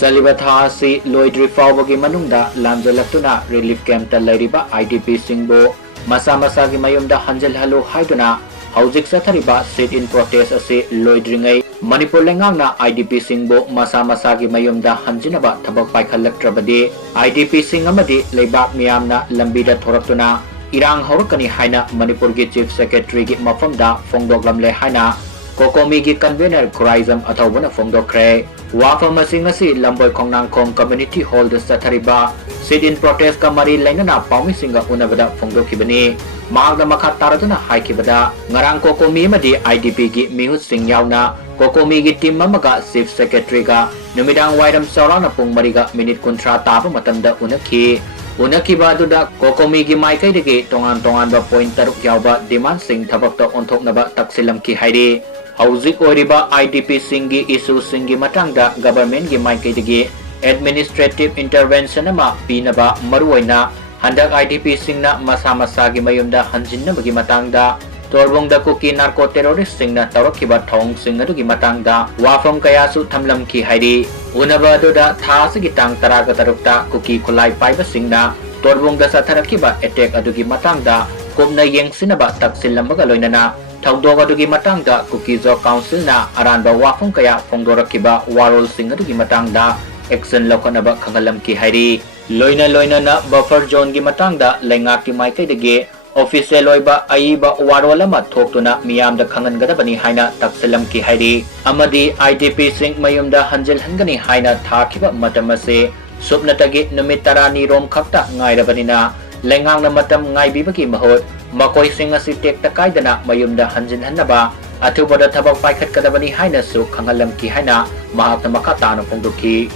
Salibathasi loidri fawbagi manungda lamjalaktuna relief camp ta lairiba IDPs singbo masa masagi mayumda hanjalhalu haiduna haujik sathariba sit in protest ase loidringai Manipur lengangna IDP singbo masa masagi mayumda hanjinaba thabak paikhalaktrabadi IDP sing amadi leibak miyamna lambida thoraktuna erang horakani haina Manipur gi chief secretary gi mafamda phongdoklamle haina Kokomi gi convener Khuraizam ATHOUBA na phongdokre wafam asing asi lamboi khongnang khong community hall da sathariba sit in protest ka mari lainana paumi singa unabada phongdokhibani magda makha taraduna haikibada ngarang Kokomi madi IDP gi mihut sing yauna Kokomi gi team mamaga chief secretary ga numidang wairam saurana pung mariga minute kuntra taba matamda unakhiba aduda Kokomi gi maikai degi tongan ba point taruk yauba demand sing thabakta onthoknaba taksilamki hairi Haujik oriba IDP singi issue singi matangda government gi maikai administrative intervention ama pinaba maruaina handak IDP singna masa masagi mayumda hanjinnabagi matangda torbongda kuki narco terrorist singna tawrakhiba thong singadugi matangda wafam kayasu thamlamki hairi unaba aduda thasigi tang taraga tarukta kuki khulai paiba singna torbongda satharakiba attack adugi matangda kumna yengsinaba taksillambaga loinana Thaudog adugi matangda Kukizo Council na aranba wafung kaya phongdorakiba warol sing adugi matangda action lokanaba KHANGHALLAMLE hairi loina na buffer zone gi matangda lengaki maikai dege official oiba aiba warol ama thoktuna miyamda khangangadabani haina taksalamki hairi amadi IDP sing mayumda hanjalhangani haina thakiba matamase subnatagi numit 10 rom khakta ngairabanina lengang na matam ngaibibagi mahot makoi sing asi tek takaidana mayumda hanjinhandaba ATHOUBA da thabak paikhat kadabani haina su KHANGHALLAMLE haina mahakna makatana phongdokhi